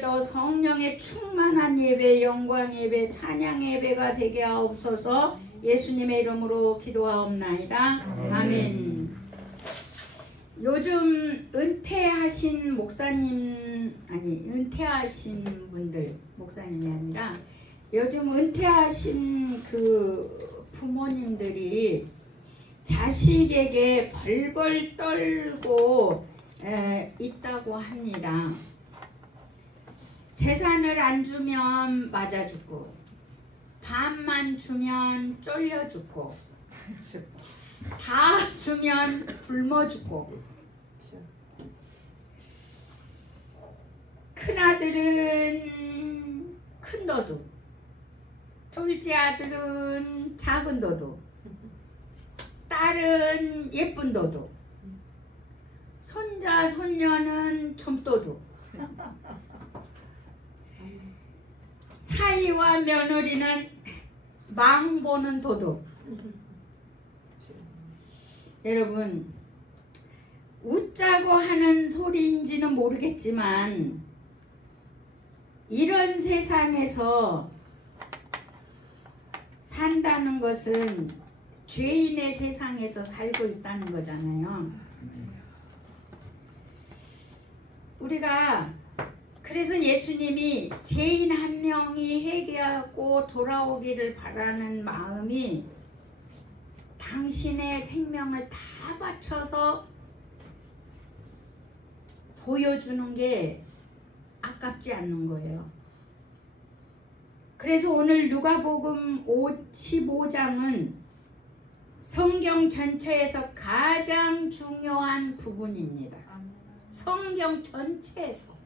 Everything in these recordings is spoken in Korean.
또 성령의 충만한 예배, 영광 예배, 찬양 예배가 되게 하옵소서. 예수님의 이름으로 기도하옵나이다. 아멘. 요즘 은퇴하신 목사님, 아니 은퇴하신 분들, 목사님이 아니라 요즘 은퇴하신 그 부모님들이 자식에게 벌벌 떨고 있다고 합니다. 재산을 안 주면 맞아 죽고, 반만 주면 쫄려 죽고, 다 주면 굶어 죽고. 큰아들은 큰 도둑, 둘째 아들은 작은 도둑, 딸은 예쁜 도둑, 손자 손녀는 좀도둑. 사위와 며느리는 망보는 도둑. 여러분, 웃자고 하는 소리인지는 모르겠지만 이런 세상에서 산다는 것은 죄인의 세상에서 살고 있다는 거잖아요. 우리가 그래서 예수님이 죄인 한 명이 회개하고 돌아오기를 바라는 마음이 당신의 생명을 다 바쳐서 보여주는 게 아깝지 않는 거예요. 그래서 오늘 누가복음 15장은 성경 전체에서 가장 중요한 부분입니다. 성경 전체에서.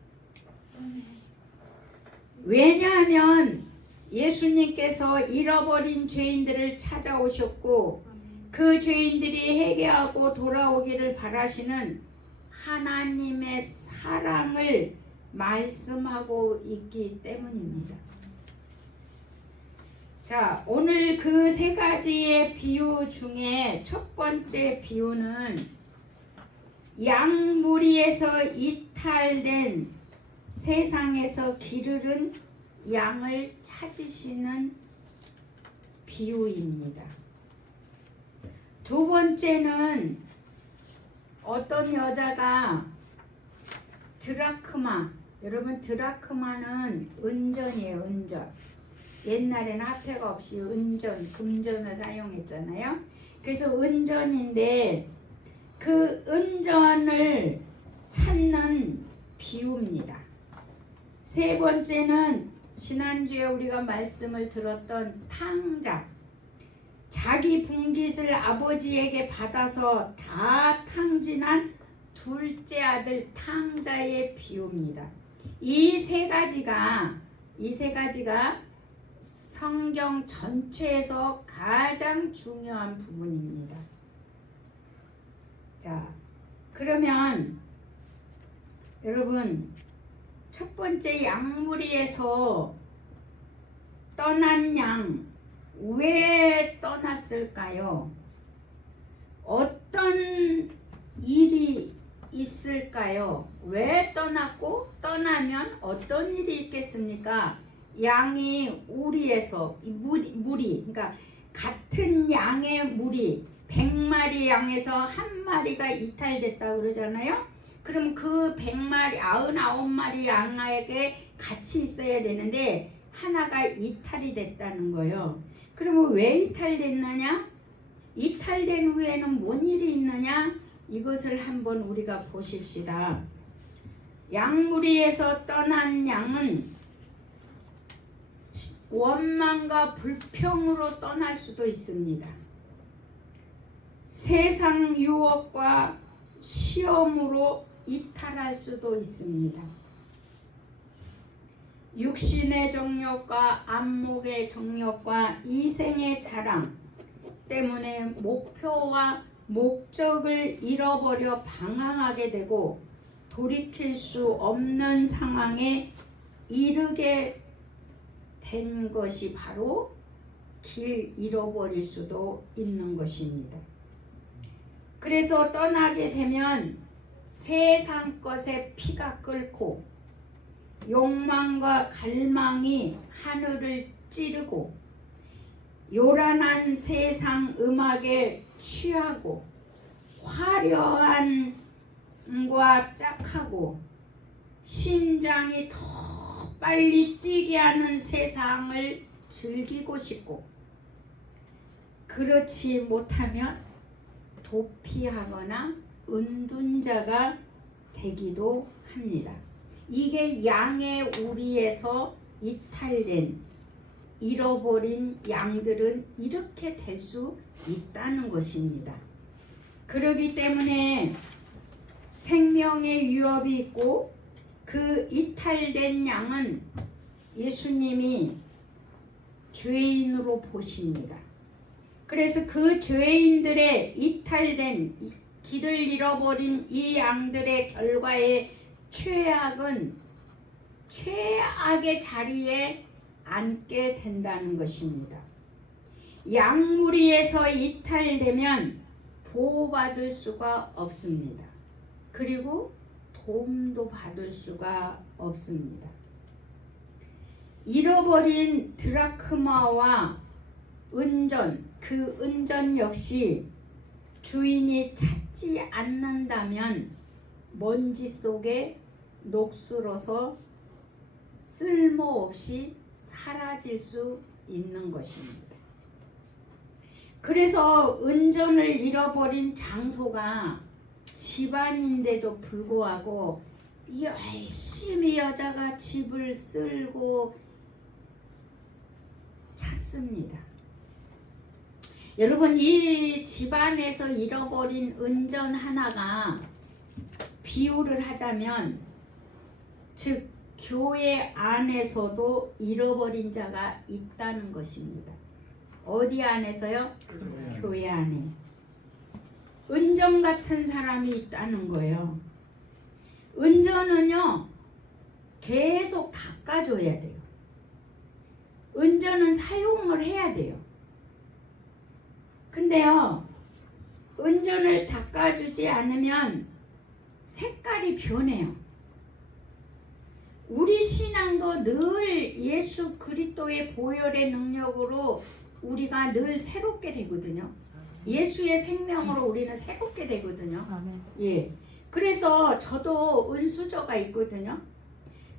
왜냐하면 예수님께서 잃어버린 죄인들을 찾아오셨고 그 죄인들이 회개하고 돌아오기를 바라시는 하나님의 사랑을 말씀하고 있기 때문입니다. 자, 오늘 그 세 가지의 비유 중에 첫 번째 비유는 양무리에서 이탈된 세상에서 기르는 양을 찾으시는 비유입니다. 두 번째는 어떤 여자가 드라크마, 여러분 드라크마는 은전이에요. 은전. 옛날에는 화폐가 없이 은전, 금전을 사용했잖아요. 그래서 은전인데 그 은전을 찾는 비유입니다. 세 번째는 지난주에 우리가 말씀을 들었던 탕자, 자기 분깃을 아버지에게 받아서 다 탕진한 둘째 아들 탕자의 비유입니다. 이 세 가지가 성경 전체에서 가장 중요한 부분입니다. 자, 그러면 여러분, 첫 번째 양무리에서 떠난 양, 왜 떠났을까요? 어떤 일이 있을까요? 왜 떠났고 떠나면 어떤 일이 있겠습니까? 양이 우리에서 무리, 그러니까 같은 양의 무리, 100마리 양에서 한 마리가 이탈됐다 그러잖아요. 그럼 그 100마리, 99마리 양에게 같이 있어야 되는데 하나가 이탈이 됐다는 거예요. 그러면 왜 이탈됐느냐? 이탈된 후에는 뭔 일이 있느냐? 이것을 한번 우리가 보십시다. 양무리에서 떠난 양은 원망과 불평으로 떠날 수도 있습니다. 세상 유혹과 시험으로 이탈할 수도 있습니다. 육신의 정욕과 안목의 정욕과 이생의 자랑 때문에 목표와 목적을 잃어버려 방황하게 되고 돌이킬 수 없는 상황에 이르게 된 것이 바로 길 잃어버릴 수도 있는 것입니다. 그래서 떠나게 되면 세상 것에 피가 끓고 욕망과 갈망이 하늘을 찌르고 요란한 세상 음악에 취하고 화려한 과 짝하고 심장이 더 빨리 뛰게 하는 세상을 즐기고 싶고, 그렇지 못하면 도피하거나 은둔자가 되기도 합니다. 이게 양의 우리에서 이탈된 잃어버린 양들은 이렇게 될 수 있다는 것입니다. 그렇기 때문에 생명의 위협이 있고, 그 이탈된 양은 예수님이 죄인으로 보십니다. 그래서 그 죄인들의 이탈된 길을 잃어버린 이 양들의 결과의 최악은 최악의 자리에 앉게 된다는 것입니다. 양무리에서 이탈되면 보호받을 수가 없습니다. 그리고 도움도 받을 수가 없습니다. 잃어버린 드라크마와 은전, 그 은전 역시 주인이 찾지 않는다면 먼지 속에 녹슬어서 쓸모없이 사라질 수 있는 것입니다. 그래서 은전을 잃어버린 장소가 집안인데도 불구하고 열심히 여자가 집을 쓸고 찾습니다. 여러분, 이 집안에서 잃어버린 은전 하나가 비유를 하자면, 즉 교회 안에서도 잃어버린 자가 있다는 것입니다. 어디 안에서요? 교회 안에. 은전 같은 사람이 있다는 거예요. 은전은요, 계속 닦아줘야 돼요. 은전은 사용을 해야 돼요. 근데요, 은전을 닦아주지 않으면 색깔이 변해요. 우리 신앙도 늘 예수 그리스도의 보혈의 능력으로 우리가 늘 새롭게 되거든요. 예수의 생명으로 우리는 새롭게 되거든요. 아멘. 예. 그래서 저도 은수저가 있거든요.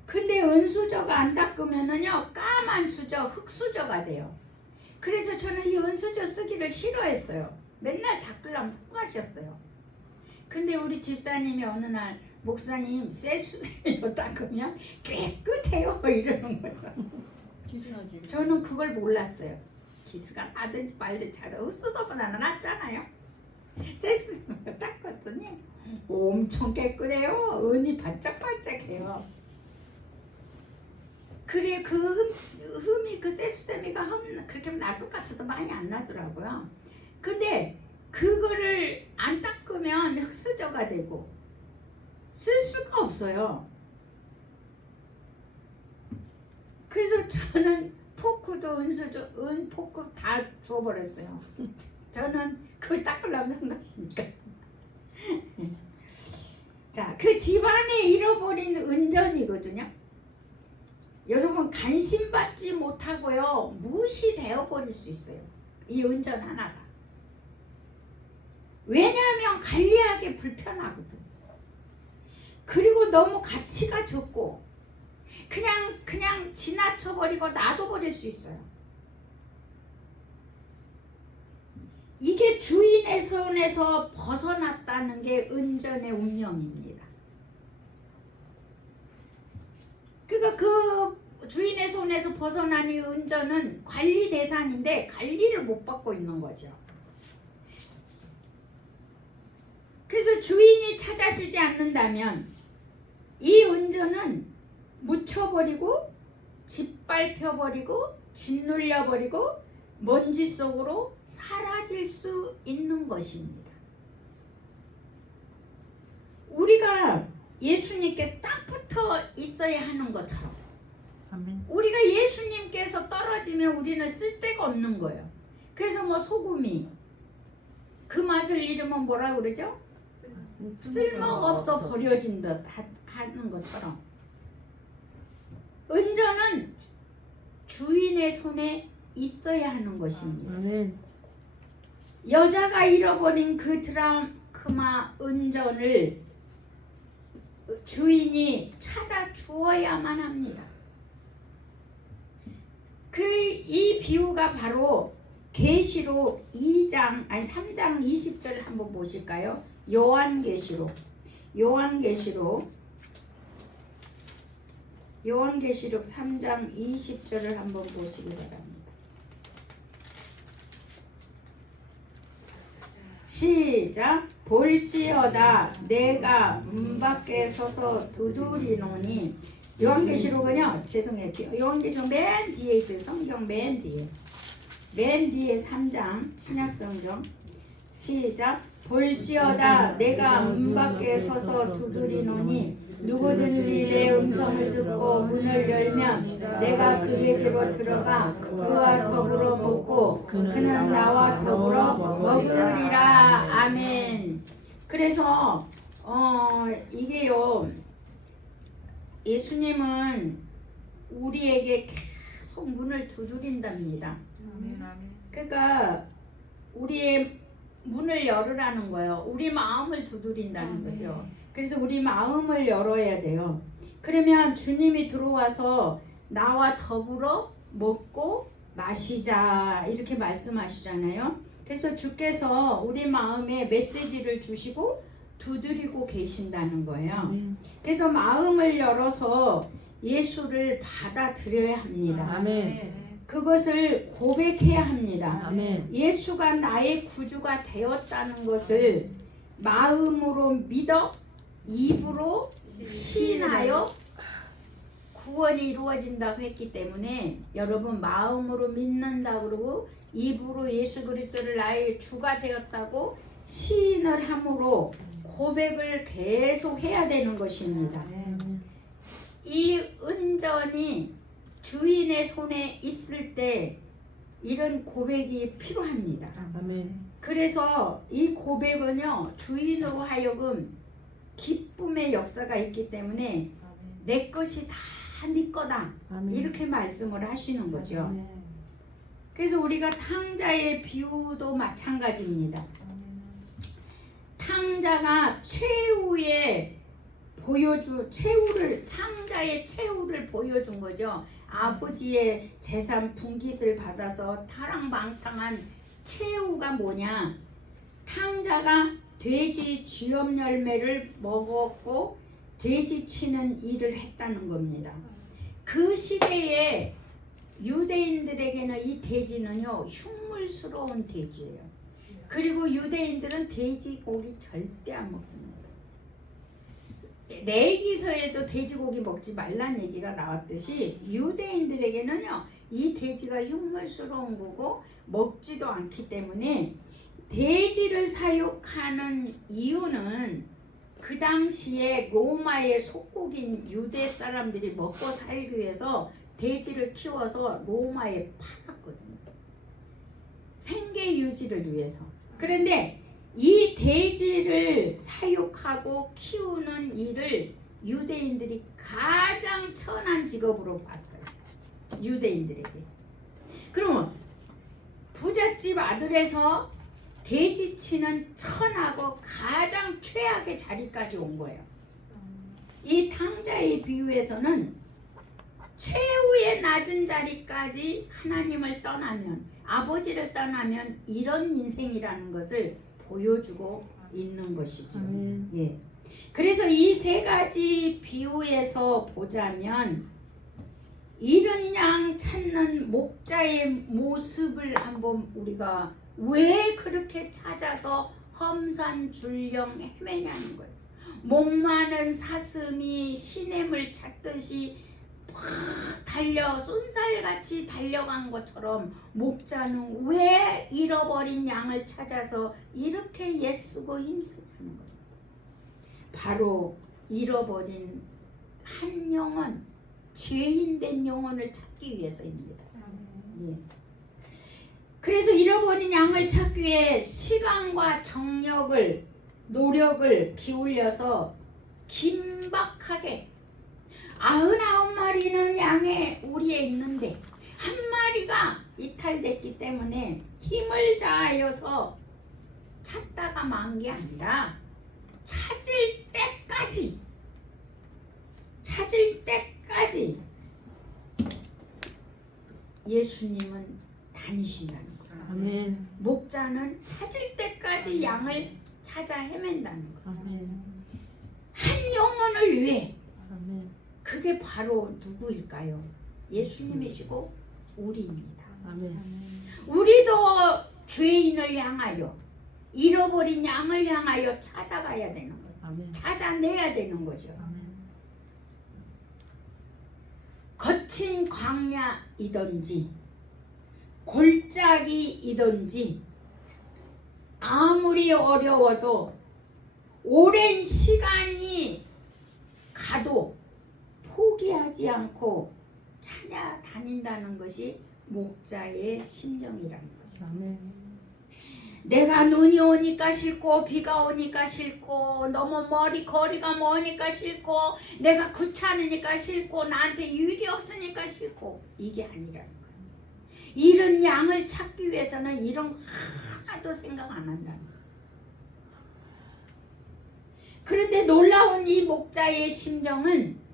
근데 은수저가 안 닦으면은요, 까만 수저, 흑수저가 돼요. 그래서 저는 이 은수저 쓰기를 싫어했어요. 맨날 닦으려면 성가셨어요. 근데 우리 집사님이 어느 날, 목사님 새 수저로 닦으면 깨끗해요 이러는 거예요. 기승하지. 저는 그걸 몰랐어요. 기스가 나든지 말든지 하다 흑수저보다는 낫잖아요. 새 수저로 닦았더니 엄청 깨끗해요. 은이 반짝반짝해요. 그래, 그 흠이, 그 쇠수세미가 그렇게 날 것 같아도 많이 안 나더라고요. 근데 그거를 안 닦으면 흑수저가 되고 쓸 수가 없어요. 그래서 저는 포크도 은 포크 다 줘버렸어요. 저는 그걸 닦으려면 한 것이니까. 자, 그 집안에 잃어버린 은전이거든요. 여러분, 관심받지 못하고요, 무시되어 버릴 수 있어요. 이 은전 하나가. 왜냐하면 관리하기 불편하거든. 그리고 너무 가치가 적고 그냥 지나쳐버리고 놔둬버릴 수 있어요. 이게 주인의 손에서 벗어났다는 게 은전의 운명입니다. 그러니까 그 주인의 손에서 벗어난 이 은전은 관리 대상인데 관리를 못 받고 있는 거죠. 그래서 주인이 찾아주지 않는다면 이 은전은 묻혀버리고 짓밟혀버리고 짓눌려버리고 먼지 속으로 사라질 수 있는 것입니다. 우리가 예수님께 딱 붙어 있어야 하는 것처럼, 아멘. 우리가 예수님께서 떨어지면 우리는 쓸데가 없는 거예요. 그래서 뭐 소금이 그 맛을 잃으면 뭐라 그러죠? 쓸모가 없어 버려진 듯 하는 것처럼 주인의 손에 있어야 하는 것입니다. 아멘. 여자가 잃어버린 그 드라크마 은전을 주인이 찾아 주어야만 합니다. 이 비유가 바로 계시록 3장 20절 한번 보실까요? 요한계시록 3장 20절을 한번 보시기 바랍니다. 시작. 볼지어다 내가 문 밖에 서서 두드리노니. 요한계시록은요, 죄송해요, 요한계시록 맨 뒤에 있어요. 성경 맨 뒤에 3장 신약성경. 시작. 볼지어다 내가 문 밖에 서서 두드리노니 누구든지 내 음성을 듣고 문을 열면 내가 그에게로 들어가 그와 더불어 먹고 그는 나와 더불어 먹으리라. 아멘. 그래서 이게요, 예수님은 우리에게 계속 문을 두드린답니다. 그러니까 우리의 문을 열으라는 거예요. 우리 마음을 두드린다는 거죠. 그래서 우리 마음을 열어야 돼요. 그러면 주님이 들어와서 나와 더불어 먹고 마시자 이렇게 말씀하시잖아요. 그래서 주께서 우리 마음에 메시지를 주시고 두드리고 계신다는 거예요. 그래서 마음을 열어서 예수를 받아들여야 합니다. 아멘. 그것을 고백해야 합니다. 아멘. 예수가 나의 구주가 되었다는 것을 마음으로 믿어 입으로 시인하여 구원이 이루어진다고 했기 때문에 여러분 마음으로 믿는다 그러고 입으로 예수 그리스도를 나의 주가 되었다고 시인을 함으로 고백을 계속 해야 되는 것입니다. 이 은전이 주인의 손에 있을 때 이런 고백이 필요합니다. 아멘. 그래서 이 고백은요, 주인으로 하여금 기쁨의 역사가 있기 때문에 내 것이 다 네 거다 이렇게 말씀을 하시는 거죠. 그래서 우리가 탕자의 비유도 마찬가지입니다. 탕자가 탕자의 최후를 보여준 거죠. 아버지의 재산 분깃을 받아서 타랑방탕한 최후가 뭐냐? 탕자가 돼지 쥐염 열매를 먹었고 돼지 치는 일을 했다는 겁니다. 그 시대에 유대인들에게는 이 돼지는요, 흉물스러운 돼지예요. 그리고 유대인들은 돼지고기 절대 안 먹습니다. 레위기서에도 돼지고기 먹지 말란 얘기가 나왔듯이 유대인들에게는요, 이 돼지가 흉물스러운 거고 먹지도 않기 때문에 돼지를 사육하는 이유는 그 당시에 로마의 속국인 유대 사람들이 먹고 살기 위해서 돼지를 키워서 로마에 팔았거든요. 생계 유지를 위해서. 그런데 이 돼지를 사육하고 키우는 일을 유대인들이 가장 천한 직업으로 봤어요. 유대인들에게. 그러면 부잣집 아들에서 돼지치는 천하고 가장 최악의 자리까지 온 거예요. 이 탕자의 비유에서는 최후의 낮은 자리까지 하나님을 떠나면, 아버지를 떠나면 이런 인생이라는 것을 보여주고 있는 것이죠. 예. 그래서 이 세 가지 비유에서 보자면 이른 양 찾는 목자의 모습을 한번 우리가 왜 그렇게 찾아서 험산줄령 헤매냐는 거예요. 목마른 사슴이 시냇을 찾듯이 확 달려 쏜살같이 달려간 것처럼 목자는 왜 잃어버린 양을 찾아서 이렇게 애쓰고 힘쓰는 거예요. 바로 잃어버린 한 영혼, 죄인된 영혼을 찾기 위해서입니다. 예. 그래서 잃어버린 양을 찾기 위해 시간과 정력을, 노력을 기울여서 긴박하게 99마리는 양의 우리에 있는데 한 소리가 이탈됐기 때문에 힘을 다하여서 찾다가 만 게 아니라 찾을 때까지 예수님은 다니신다는 거예요. 아멘. 목자는 찾을 때까지 양을 찾아 헤맨다는 거예요. 아멘. 한 영혼을 위해. 아멘. 그게 바로 누구일까요? 예수님이시고 우리입니다. 아멘. 우리도 죄인을 향하여, 잃어버린 양을 향하여 찾아가야 되는 거예요. 아멘. 찾아내야 되는 거죠. 아멘. 거친 광야이든지 골짜기이든지 아무리 어려워도 오랜 시간이 가도 포기하지 않고 찾아다닌다는 것이 목자의 심정이라는 것이죠. 아멘. 내가 눈이 오니까 싫고 비가 오니까 싫고 너무 거리가 머니까 싫고 내가 귀찮으니까 싫고 나한테 유익이 없으니까 싫고 이게 아니라는 거예요. 이런 양을 찾기 위해서는 이런 거 하나도 생각 안 한다는 거예요. 그런데 놀라운 이 목자의 심정은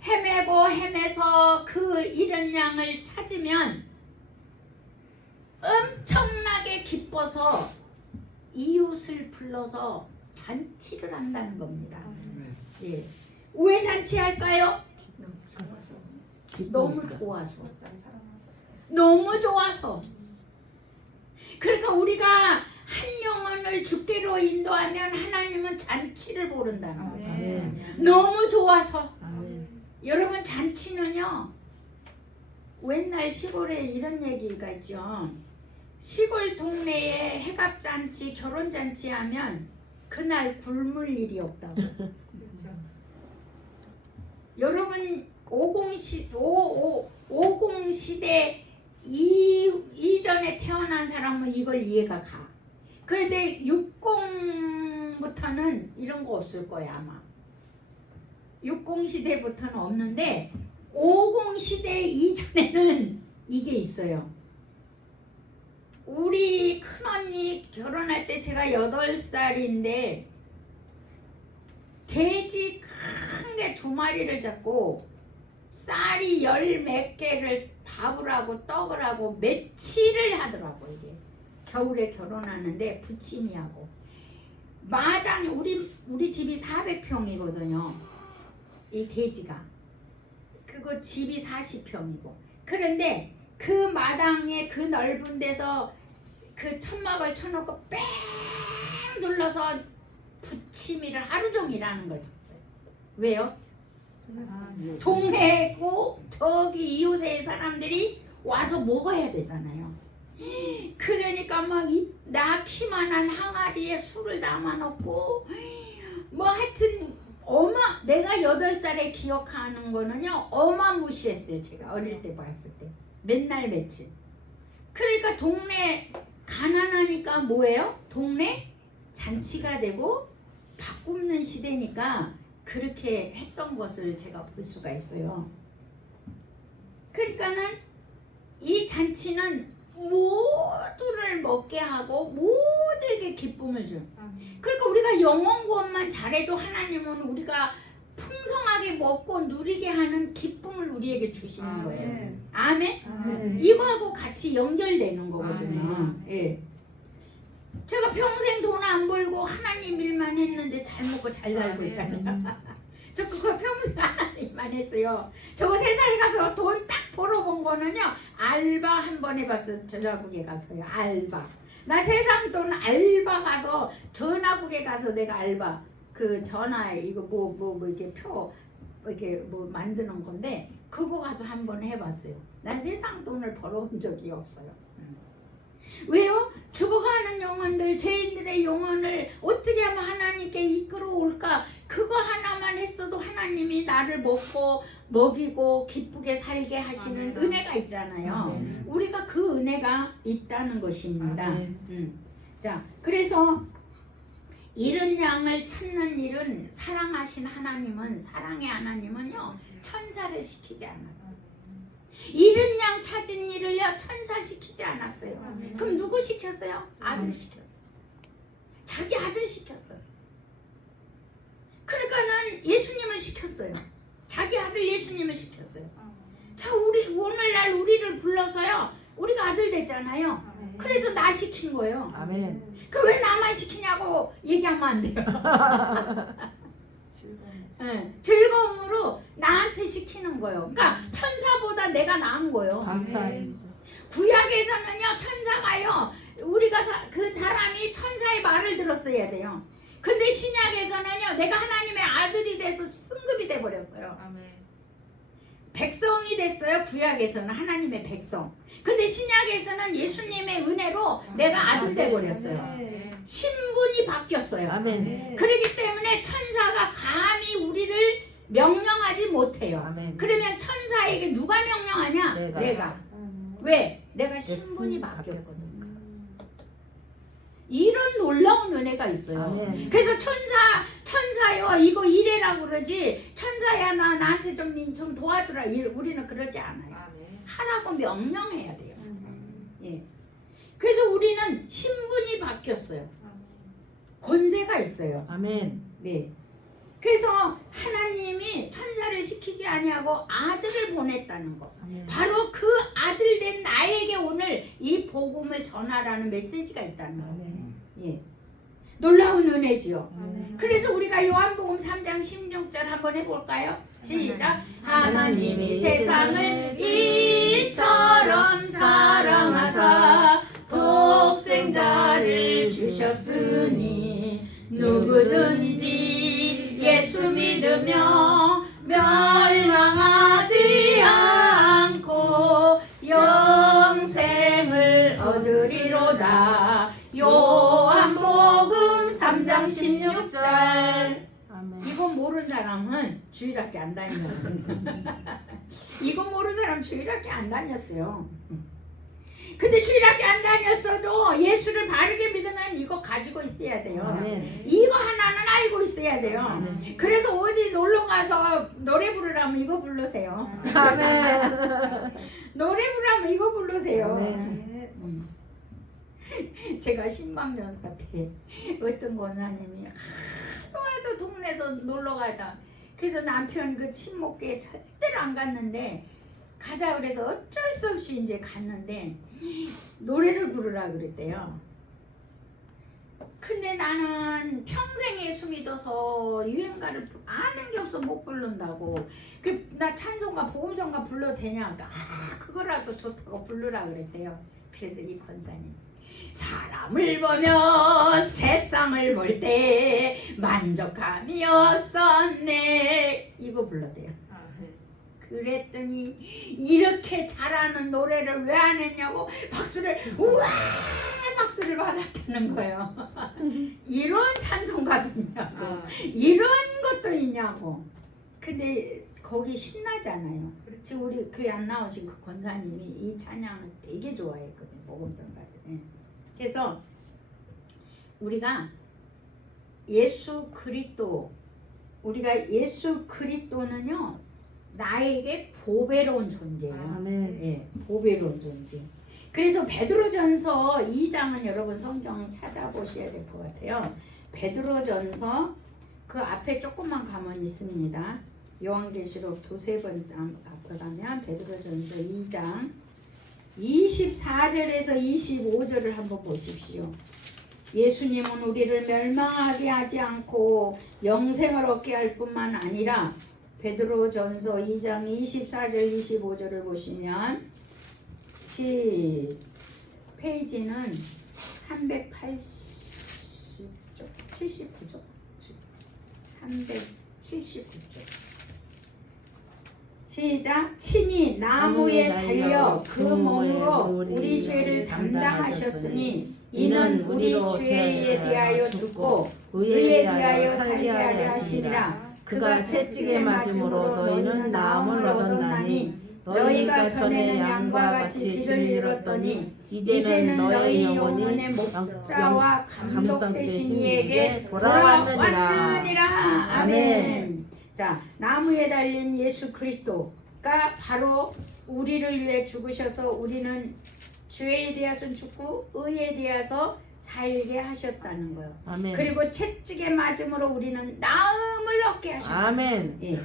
헤매서 그 잃은 양을 찾으면 엄청나게 기뻐서 이웃을 불러서 잔치를 한다는 겁니다. 예. 왜 잔치할까요? 너무 좋아서. 너무 좋아서. 그러니까 우리가 한 영혼을 주께로 인도하면 하나님은 잔치를 부른다는 거죠. 아멘. 너무 좋아서. 아멘. 여러분 잔치는요, 옛날 시골에 이런 얘기가 있죠. 시골 동네에 해갑잔치, 결혼잔치 하면 그날 굶을 일이 없다고. 여러분 50시대 이전에 태어난 사람은 이걸 이해가 가. 그런데 60부터는 이런 거 없을 거야 아마. 60시대부터는 없는데 50시대 이전에는 이게 있어요. 우리 큰언니 결혼할 때 제가 8살인데 돼지 큰 게 2마리를 잡고 쌀이 10몇 개를 밥을 하고 떡을 하고 며칠을 하더라고. 이게 겨울에 결혼하는데 부침이 하고 마당 우리 집이 400평이거든요. 이 돼지가 그거 집이 40평이고 그런데 그 마당에 그 넓은 데서 그 천막을 쳐놓고 뺑 눌러서 부침이를 하루 종일 하는 걸 봤어요. 왜요? 동네고 저기 이웃의 사람들이 와서 먹어야 되잖아요. 그러니까 막 나 키만한 항아리에 술을 담아놓고 뭐 하여튼 내가 8살에 기억하는 거는요 어마무시했어요. 제가 어릴 때 봤을 때 맨날 며칠. 그러니까 동네 가난하니까 뭐예요? 동네 잔치가 되고 밥 굽는 시대니까 그렇게 했던 것을 제가 볼 수가 있어요. 그러니까는 이 잔치는 모두를 먹게 하고 모두에게 기쁨을 줘요. 그러니까 우리가 영혼 구원만 잘해도 하나님은 우리가 풍성하게 먹고 누리게 하는 기쁨을 우리에게 주시는 거예요. 아멘? 아멘. 이거하고 같이 연결되는 거거든요. 예. 제가 평생 돈 안 벌고 하나님 일만 했는데 잘 먹고 잘 살고 있잖아요. 저 그거 평생 하나님만 했어요. 저거 세상에 가서 돈 딱 벌어본 거는요 알바 한 번 해봤어요. 전화국에 가서요. 알바. 나 세상 돈 알바 가서 전화국에 가서 내가 알바 그 전화 이거 뭐 이렇게 표 이렇게 뭐 만드는 건데 그거 가서 한 번 해봤어요. 난 세상 돈을 벌어본 적이 없어요. 왜요? 죽어가는 영혼들, 죄인들의 영혼을 어떻게 하면 하나님께 이끌어올까? 그거 하나만 했어도 하나님이 나를 먹이고 기쁘게 살게 하시는 은혜가 있잖아요. 우리가 그 은혜가 있다는 것입니다. 자, 그래서 잃은 양을 찾는 일은 사랑하신 하나님은 사랑의 하나님은요 천사를 시키지 않았어요. 잃은 양 찾은 일을요 천사 시키지 않았어요. 그럼 누구 시켰어요? 아들 시켰어요. 자기 아들 시켰어요. 그러니까는 예수님을 시켰어요. 자기 아들 예수님을 시켰어요. 자, 우리 오늘날 우리를 불러서요. 우리가 아들 됐잖아요. 그래서 나 시킨 거예요. 아멘. 그 왜 나만 시키냐고 얘기하면 안 돼요. 네, 즐거움으로 나한테 시키는 거예요. 그러니까 천사보다 내가 나은 거예요. 감사합니다. 구약에서는요 천사가요 우리가 그 사람이 천사의 말을 들었어야 돼요. 근데 신약에서는요 내가 하나님의 아들이 돼서 승급이 돼 버렸어요. 백성이 됐어요. 구약에서는 하나님의 백성. 근데 신약에서는 예수님의 은혜로 내가 아들 돼 버렸어요. 신분이 바뀌었어요. 아멘. 그렇기 때문에 천사가 감히 우리를 명령하지 못해요. 아멘. 그러면 천사에게 누가 명령하냐? 내가. 왜? 내가 신분이 바뀌었거든. 이런 놀라운 은혜가 있어요. 아멘. 그래서 천사요 이거 이래라고 그러지 천사야 나한테 좀 도와주라 우리는 그러지 않아요. 하라고 명령해야 돼요. 예. 그래서 우리는 신분이 바뀌었어요. 권세가 있어요. 아멘. 네. 그래서 하나님이 천사를 시키지 아니하고 아들을 보냈다는 거. 아멘. 바로 그 아들 된 나에게 오늘 이 복음을 전하라는 메시지가 있다는 거예요. 예. 놀라운 은혜지요. 그래서 우리가 요한복음 3장 16절 한번 해볼까요? 시작. 하나님이 세상을 이처럼 사랑하사 독생자를 주셨으니 누구든지 예수 믿으며 멸망하지 않고 영생을 얻으리로다. 요한복음 3장 16절. 이거 모르는 사람은 주일학교 안 다니는 이거 모르는 사람 주일학교 안 다녔어요. 근데 주일학교 안 다녔어도 예수를 바르게 믿으면 이거 가지고 있어야 돼요. 아멘. 이거 하나는 알고 있어야 돼요. 그래서 어디 놀러 가서 노래 부르라면 이거 부르세요. 아멘. 노래 부르라면 이거 부르세요. 아멘. 제가 신방전사 때 어떤 권사님이 하도 동네에서 놀러 가자. 그래서 남편 그 친목교에 절대로 안 갔는데 가자 그래서 어쩔 수 없이 이제 갔는데 노래를 부르라 그랬대요. 근데 나는 평생 예수 믿어서 유행가를 아는 게 없어 못 부른다고. 나 찬송가 복음성가 불러도 되냐? 그거라도 좋다고 부르라 그랬대요. 그래서 이 권사님 사람을 보며 세상을 볼 때 만족함이 없었네 이거 불렀대요. 그랬더니 이렇게 잘하는 노래를 왜 안 했냐고 우와 박수를 받았다는 거예요. 이런 찬송가도 있냐고 이런 것도 있냐고. 근데 거기 신나잖아요. 지금 우리 교회 안 나오신 그 권사님이 이 찬양을 되게 좋아했거든요. 복음성가를. 그래서 우리가 예수 그리스도는요 나에게 보배로운 존재예요. 아멘. 예, 보배로운 존재. 그래서 베드로전서 2장은 여러분 성경 찾아보셔야 될 것 같아요. 베드로전서 그 앞에 조금만 가면 있습니다. 요한계시록 두세 번 앞에 가면 베드로전서 2장 24절에서 25절을 한번 보십시오. 예수님은 우리를 멸망하게 하지 않고 영생을 얻게 할 뿐만 아니라 베드로전서 2장 24절 25절을 보시면 페이지는 380쪽 79쪽 379쪽 시작. 친히 나무에 달려 그 몸으로 우리 죄를 담당하셨으니 이는 우리 죄에 대하여 죽고 의에 대하여 살게 하려 하시니라. 그가 채찍에 맞음으로 너희는 나음을 얻었나니 너희가 전에는 양과 같이 길을 잃었더니 이제는 너희 영혼의 목자와 감독 되신 이에게 돌아왔느니라. 아멘. 자, 나무에 달린 예수 그리스도가 바로 우리를 위해 죽으셔서 우리는 죄에 대해서는 죽고 의에 대해서 살게 하셨다는 거예요. 아멘. 그리고 채찍에 맞음으로 우리는 나음을 얻게 하셨다. 아멘. 예.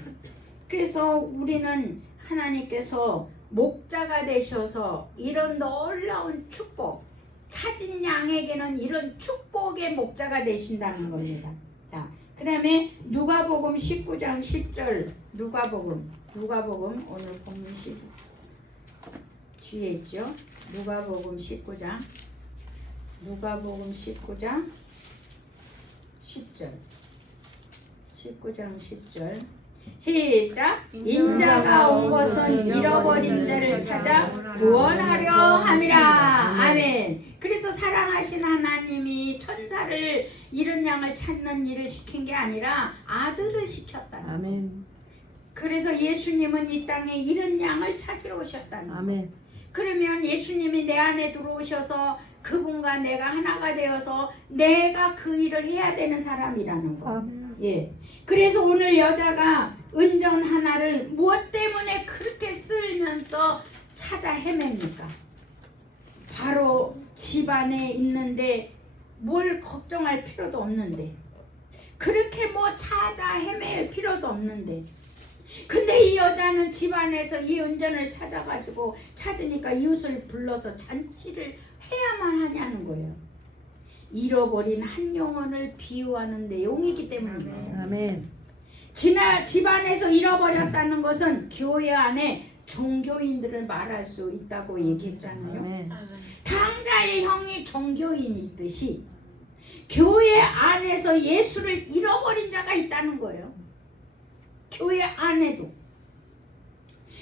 그래서 우리는 하나님께서 목자가 되셔서 이런 놀라운 축복, 찾은 양에게는 이런 축복의 목자가 되신다는 겁니다. 자, 그 다음에 누가복음 19장 10절 누가복음 오늘 본문 10 뒤에 있죠. 누가복음 19장 10절 시작. 인자가 온 것은 잃어버린 자를 찾아 구원하려 함이라. 아멘. 그래서 사랑하신 하나님이 천사를 잃은 양을 찾는 일을 시킨 게 아니라 아들을 시켰다는 거예요. 아멘. 그래서 예수님은 이 땅에 잃은 양을 찾으러 오셨다는 거예요. 아멘. 그러면 예수님이 내 안에 들어오셔서 그분과 내가 하나가 되어서 내가 그 일을 해야 되는 사람이라는 거. 예. 그래서 오늘 여자가 은전 하나를 무엇 때문에 그렇게 쓸면서 찾아 헤맵니까? 바로 집 안에 있는데 뭘 걱정할 필요도 없는데, 그렇게 뭐 찾아 헤맬 필요도 없는데, 근데 이 여자는 집 안에서 이 은전을 찾아가지고 찾으니까 이웃을 불러서 잔치를 해야만 하냐는 거예요. 잃어버린 한 영혼을 비유하는 내용이기 때문입니다. 아멘. 집 안에서 잃어버렸다는 것은 교회 안에 종교인들을 말할 수 있다고 얘기했잖아요. 아멘. 탕자의 형이 종교인이듯이 교회 안에서 예수를 잃어버린 자가 있다는 거예요. 교회 안에도.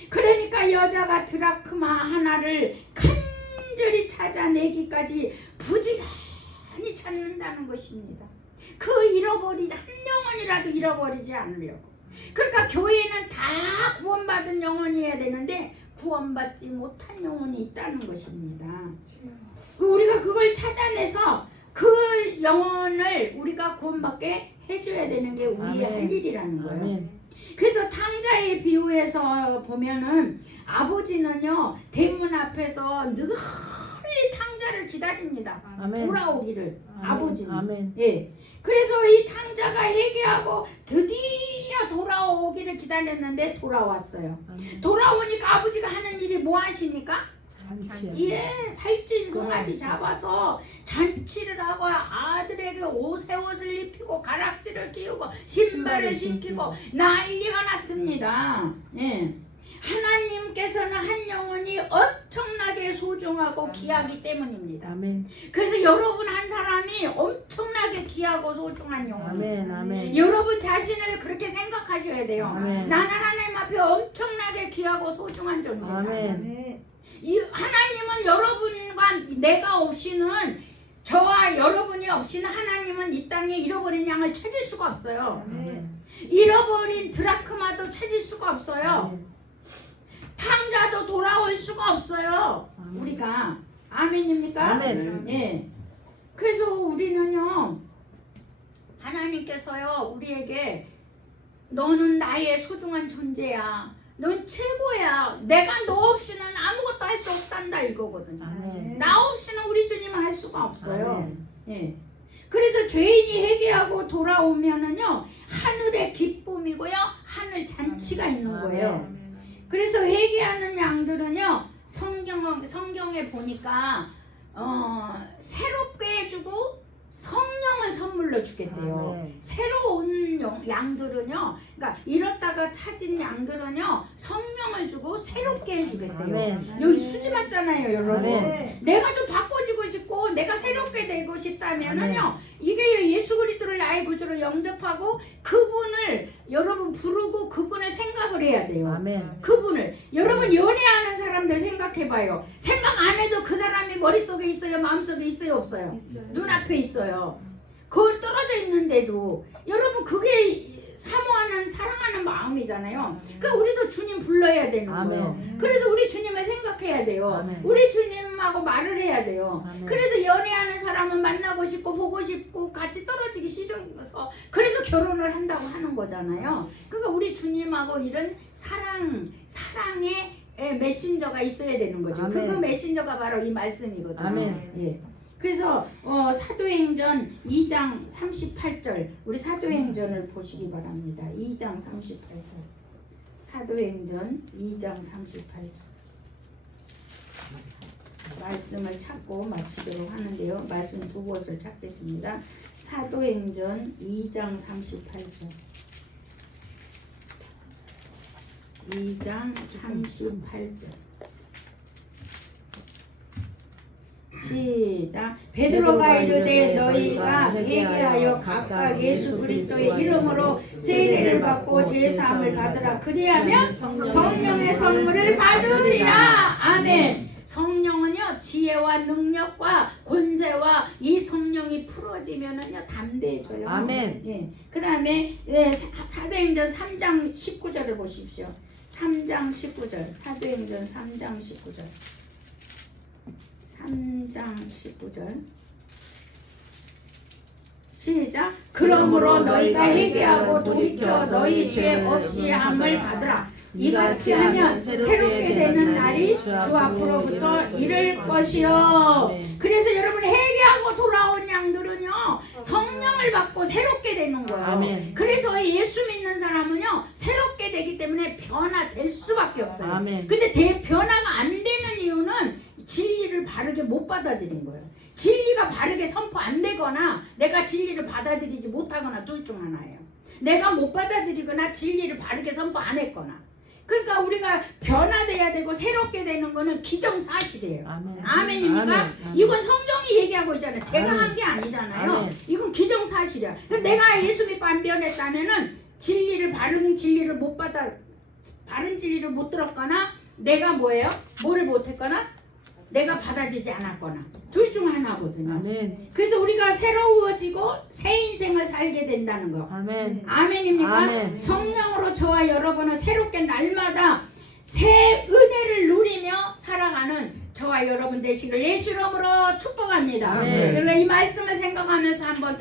그러니까 여자가 드라크마 하나를 간절히 찾아내기까지 부지런히 찾는다는 것입니다. 그 잃어버린 한 영혼이라도 잃어버리지 않으려고. 그러니까 교회는 다 구원받은 영혼이어야 되는데 구원받지 못한 영혼이 있다는 것입니다. 우리가 그걸 찾아내서 그 영혼을 우리가 구원받게 해줘야 되는 게 우리의 아멘. 할 일이라는 거예요. 아멘. 그래서 탕자의 비유에서 보면은 아버지는요 대문 앞에서 늘 탕자를 기다립니다. 아멘. 돌아오기를. 아버지는. 아멘. 예. 그래서 이 탕자가 회개하고 드디어 돌아오기를 기다렸는데 돌아왔어요. 아멘. 돌아오니까 아버지가 하는 일이 뭐 하십니까? 잔치야. 예, 살찐 송아지 잡아서 잔치를 하고 아들에게 새 옷을 입히고 가락지를 끼우고 신발을 신기고 난리가 났습니다. 예. 하나님께서는 한 영혼이 엄청나게 소중하고 귀하기 때문입니다. 아멘. 그래서 여러분 한 사람이 엄청나게 귀하고 소중한 영혼이에요. 아멘. 아멘. 여러분 자신을 그렇게 생각하셔야 돼요. 아멘. 나는 하나님 앞에 엄청나게 귀하고 소중한 존재다. 아멘. 이 하나님은 여러분과 내가 없이는, 저와 여러분이 없이는 하나님은 이 땅에 잃어버린 양을 찾을 수가 없어요. 아멘. 잃어버린 드라크마도 찾을 수가 없어요. 아멘. 탕자도 돌아올 수가 없어요. 아멘. 우리가. 아멘입니까? 아멘. 예. 그래서 우리는요, 하나님께서요 우리에게 너는 나의 소중한 존재야, 넌 최고야, 내가 너 없이는 아무것도 할 수 없단다 이거거든요. 아멘. 나 없이는 우리 주님은 할 수가 없어요. 아멘. 예. 그래서 죄인이 회개하고 돌아오면은요 하늘의 기쁨이고요 하늘 잔치가 있는 거예요. 그래서 회개하는 양들은요 성경에 보니까 새롭게 해주고 성령을 선물로 주겠대요. 아멘. 새로운 양들은요, 그러니까 잃었다가 찾은 양들은요 성령을 주고 새롭게 해주겠대요. 아멘. 여기 수지 맞잖아요, 여러분. 아멘. 내가 좀 바꿔지고 싶고 내가 새롭게 되고 싶다면은요 이게 예수 그리스도를 나의 구주로 영접하고 그분을 여러분 부르고 그분을 생각을 해야 돼요. 아멘. 그분을 여러분 연애하는 사람들 생각해봐요. 생각 안 해도 그 사람이 머릿속에 있어요, 마음속에 있어요, 없어요? 눈앞에 있어요. 그걸 떨어져 있는데도 여러분 그게 사모하는 사랑하는 마음이잖아요. 그러니까 우리도 주님 불러야 되는 거예요. 아멘. 그래서 우리 주님을 생각해야 돼요. 아멘. 우리 주님하고 말을 해야 돼요. 아멘. 그래서 연애하는 사람은 만나고 싶고 보고 싶고 같이 떨어지기 싫어서 그래서 결혼을 한다고 하는 거잖아요. 그러니까 우리 주님하고 이런 사랑의 메신저가 있어야 되는 거죠. 아멘. 그 메신저가 바로 이 말씀이거든요. 아멘. 예. 그래서 사도행전 2장 38절 우리 사도행전을 보시기 바랍니다. 2장 38절 사도행전 2장 38절 말씀을 찾고 마치도록 하는데요. 말씀 두 곳을 찾겠습니다. 사도행전 2장 38절 2장 38절 시작. 베드로가 이르되 너희가 회개하여 각각 예수 그리스도의 이름으로 세례를 받고 제사함을 받으라. 그리하면 성령의 선물을 받으리라. 아멘. 성령은요 지혜와 능력과 권세와 이 성령이 풀어지면은요 담대해져요. 아멘. 예. 그다음에 사도행전 3장 19절을 보십시오. 3장 19절 사도행전 3장 19절 3장 19절 시작. 그러므로 너희가 회개하고 돌이켜 너희 죄 없이 함을 받으라. 이같이 하면 새롭게 되는 날이 주 앞으로부터 이를 것이요. 그래서 여러분 회개하고 돌아온 양들은요 성령을 받고 새롭게 되는 거예요. 아멘. 그래서 예수 믿는 사람은요 새롭게 되기 때문에 변화될 수밖에 없어요. 아멘. 근데 변화가 안 되는 이유는 진리를 바르게 못 받아들인 거예요. 진리가 바르게 선포 안 되거나 내가 진리를 받아들이지 못하거나 둘 중 하나예요. 내가 못 받아들이거나 진리를 바르게 선포 안 했거나. 그러니까 우리가 변화돼야 되고 새롭게 되는 거는 기정사실이에요. 아멘. 아멘입니까? 아멘. 이건 성경이 얘기하고 있잖아요. 제가 아멘. 한 게 아니잖아요. 아멘. 이건 기정사실이야. 내가 예수 믿고 안 변했다면은 바른 진리를 못 받아 바른 진리를 못 들었거나 내가 뭐예요? 뭐를 못했거나 내가 받아들이지 않았거나 둘 중 하나거든요. 아멘. 그래서 우리가 새로워지고 새 인생을 살게 된다는 거. 아멘. 아멘입니까? 아멘. 성령으로 저와 여러분은 새롭게 날마다 새 은혜를 누리며 살아가는 저와 여러분 되시길 예수 이름으로 축복합니다. 아멘. 그러나 이 말씀을 생각하면서 한번